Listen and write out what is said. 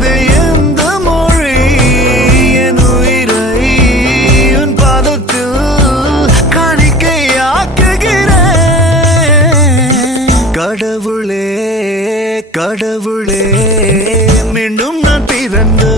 அது எந்த மொழி என் உயிரை உன் பாதத்தில் காணிக்கையாக்குகிறேன். கடவுளே கடவுளே மீண்டும் நான் பிறந்து